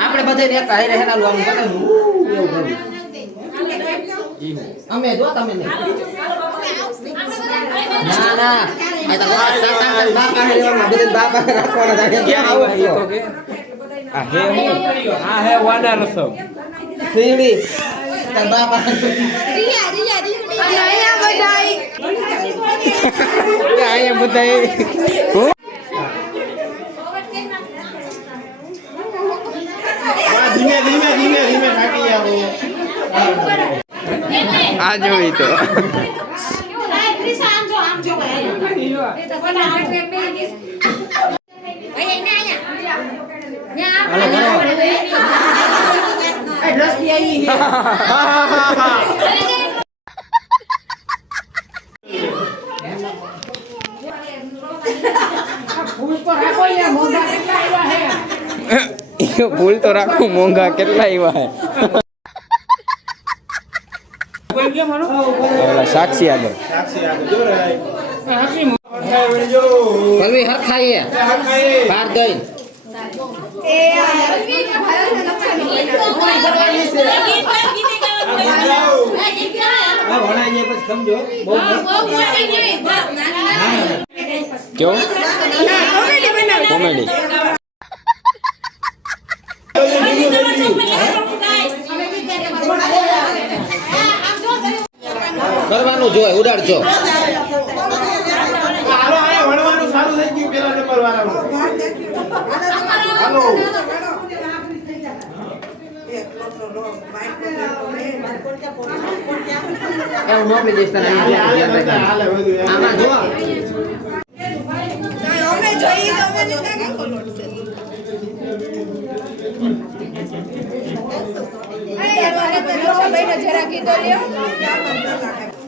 આપણે બધે એક હારે હેનાલું આમ કરે એવું અમે જો તમે નહીં ના ના આ તો બાપા હે લેવા બધે બાપા રાખવાના થાય કેમ આવો તો કે આ હે હું આ હે વાડા રસો સીડી તાર બાપા રિયા અહીંયા બધાઈ અહીંયા બધાઈ ધીમે ધીમે ધીમે ધીમે થાકી આવો આ જોઈ તો ફૂલ તો રાખો મોંઘા કેટલા આવ્યા હે સાક્ષી આગળ કલવી હર ખાઈએ બાર ગઈ ક્યો કોમેડી કરવાનું જોઈએ ઉડાડજો હાલો આયા વળવાનું સારું થઈ ગયું પેલા નંબર વાળાનું હાલો એ મોકલી દેસ તને હાલે આમાં જો અમે જોઈએ તો અમે નતા ખોલોડશે જરા કીધો લ્યો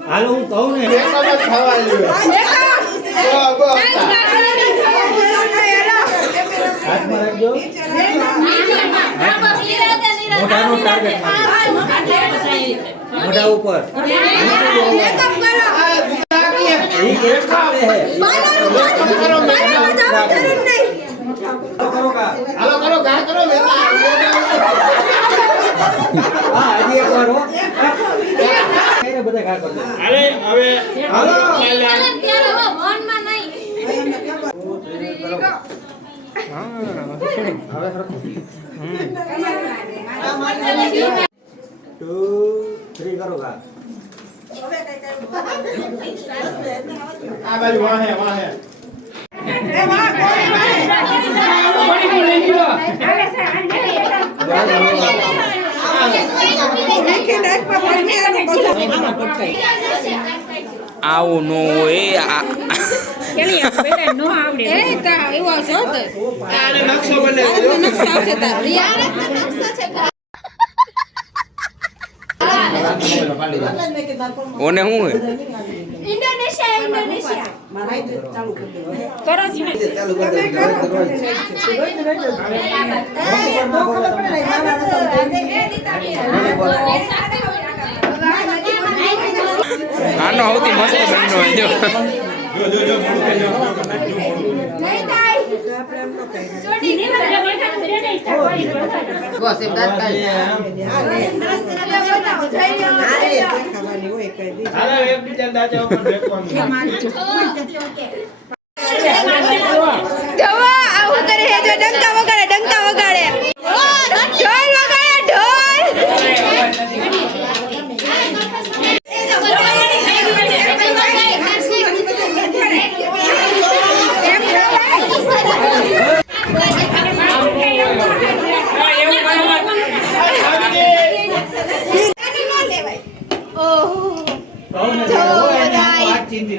હાલો હું કહું ને ખાવા હાથમાં રાખજો મોઢાનો ટાર્ગેટ મોઢા ઉપર મેકઅપ કરો હાલો કરો ગા કરો હા હજી એક વાર હો બધા ગા કરો હાલે હવે હાલો ચાલે ત્યારે હો મનમાં નહીં હવે સરખો 2 3 કરો ગા આ બાજુ વાહે વાહે એ વાહ ગોળી લઈ ગયો આવે છે આવું નો હોય કેલી બેટા નો આવડે એ તા એવો છો તો આને નકશો બને નકશો આવશે તાર યાર નકશો છે ઓને હું હે ઇન્ડોનેશિયા કરો જી ચાલુ કર દે આનો સૌથી મસ્ત બન્યો હોય જો નહીં થાય જોડી ની બસ એમ દાંત કાઈ હાલો એક બીજા દાંત ઉપર બેકવાનું જવા આવું કરે હે જો ડંકા વગાડે ઢોલ વગાડે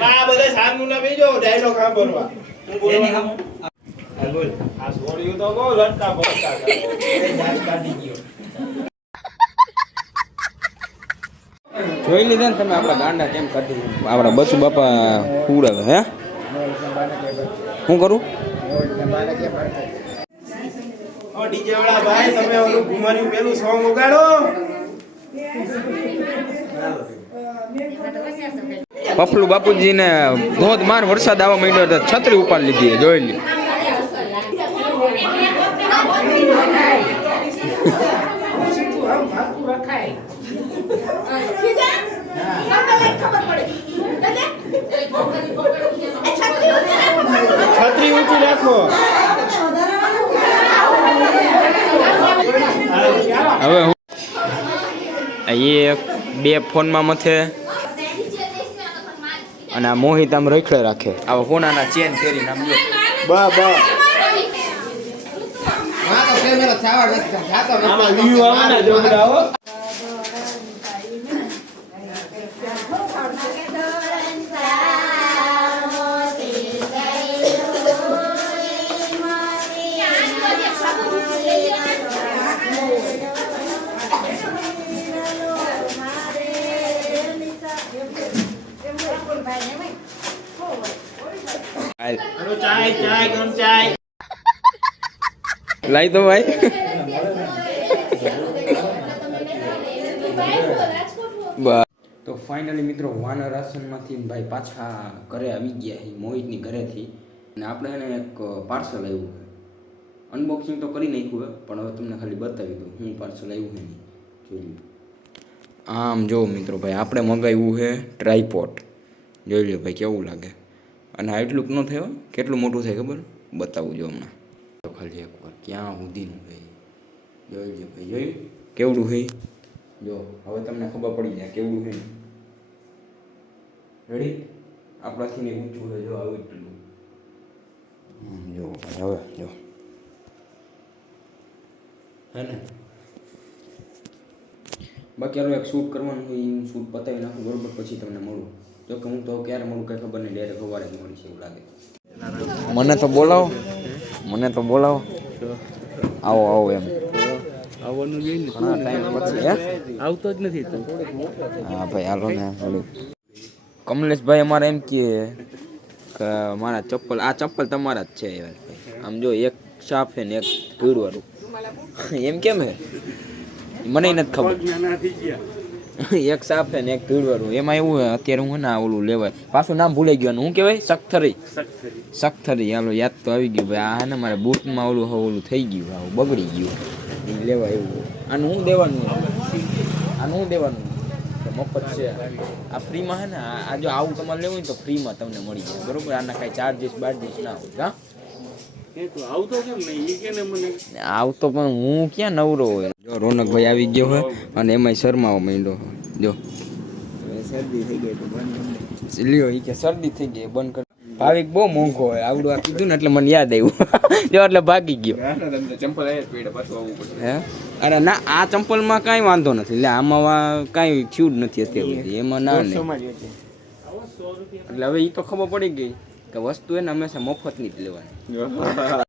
આ બધા સાનું ના બેજો ડાયલોગ સાંભળવા હું બોલવા બોલ આ છોડ્યું તો બહુ લટકા પડતા કરે જાત કાઢી ગયો જોઈ લીધા ને તમે આપણા ગાંડા કેમ કાઢી આપણા બસુ બાપા ઉડાવે હે શું કરું ઓ ડીજે વાળા ભાઈ તમે ઓલું ઘુમારી પેલું સોંગ ઉગાડો પફલું બાપુજી ને ધોધમાર વરસાદ આવવા માંડ્યો તો છત્રી ઉપાડી લીધી જોઈ લી છત્રી ઊંચી રાખો. હવે હું એક બે ફોનમાં મથે અને આ મોહિત આમ રખડે રાખે આવા કોનાના ચેન પહેરીને આમ જો આમાં વ્યૂ આવવાના જોગડા હો. ચાય ગરમ ચાય લાઈ તો ભાઈ તો ફાઇનલી મિત્રો વાનર આશ્રમમાંથી ભાઈ પાછા ઘરે આવી ગયા છે મોહિતની ઘરેથી અને આપણે એને એક પાર્સલ આવ્યું છે અનબોક્સિંગ તો કરી નાખ્યું છે પણ હવે તમને ખાલી બતાવી દઉં હું પાર્સલ આવ્યું છે નહીં જોઈ લો આમ જો મિત્રો ભાઈ આપણે મંગાવ્યું છે ટ્રાયપોડ જોઈ લો ભાઈ કેવું લાગે અને આ એટલું ન થયો કેટલું મોટું થાય ખબર બતાવું જો હમણાં તો ખાલી એકવાર ક્યાં સુધીનું છે જોઈ લો ભાઈ જોયું કેવડું છે જો હવે તમને ખબર પડી જાય કેવડું છે રેડી આપણાથી નહીં ઊંચું છે જો આવું એટલું જો ભાઈ હવે જો હે ને બાકી હાલો એક શૂટ કરવાનું હોય હું શૂટ પતાવી નાખું બરોબર પછી તમને મળું જો કે હું તો ક્યારે મળું કંઈ ખબર નહીં ડાયરેક્ટ સવારે જ મળી છે એવું લાગે મને તો બોલાવો આવો આવો એમ આવવાનું જોઈએ ને ઘણા ટાઈમ પછી હે આવતો જ નથી તો હા ભાઈ હાલો ને ઓલું કમલેશભાઈ અમારે એમ કહે કે મારા ચપ્પલ આ ચપ્પલ તમારા જ છે યાર ભાઈ આમ જો એક સાફ છે ને એક ધૂળવાળું એમ કેમ હે મને નથી ખબર એક સાફ છે ને એક ધૂળવાળું એમાં એવું હે અત્યારે હું ના ઓલું લેવાય પાછું નામ ભૂલાઈ ગયું શું કહેવાય સખથરી હાલો યાદ તો આવી ગયું ભાઈ આ ને મારે બૂટમાં ઓલું થઈ ગયું આવું બગડી ગયું એ લેવા એવું આનું શું દેવાનું મફત છે આ ફ્રીમાં છે ને આ જો આવું તમારે લેવું હોય તો ફ્રીમાં તમને મળી જાય બરોબર આના કાંઈ ચાર્જીસ બાર્જીસ ના હોય હા આવતો પણ હું ક્યાં નવરો હોય જો રોનકભાઈ આવી ગયો હોય અને એમાંય શરમાવો માંડ્યો જો શરદી થઈ ગઈ તો બંધ લ્યો એ કે શરદી થઈ ગઈ બંધ કર ભાવિક બહુ મોંઘો હોય આવડું આ કીધું ને એટલે મને યાદ આવ્યું જો એટલે ભાગી ગયો ચંપલ હે અરે ના આ ચંપલમાં કાંઈ વાંધો નથી એટલે આમાં કાંઈ થયું જ નથી અત્યારે એમાં ના નહીં એટલે હવે એ તો ખબર પડી ગઈ કે વસ્તુ એને હંમેશા મફતની જ લેવાની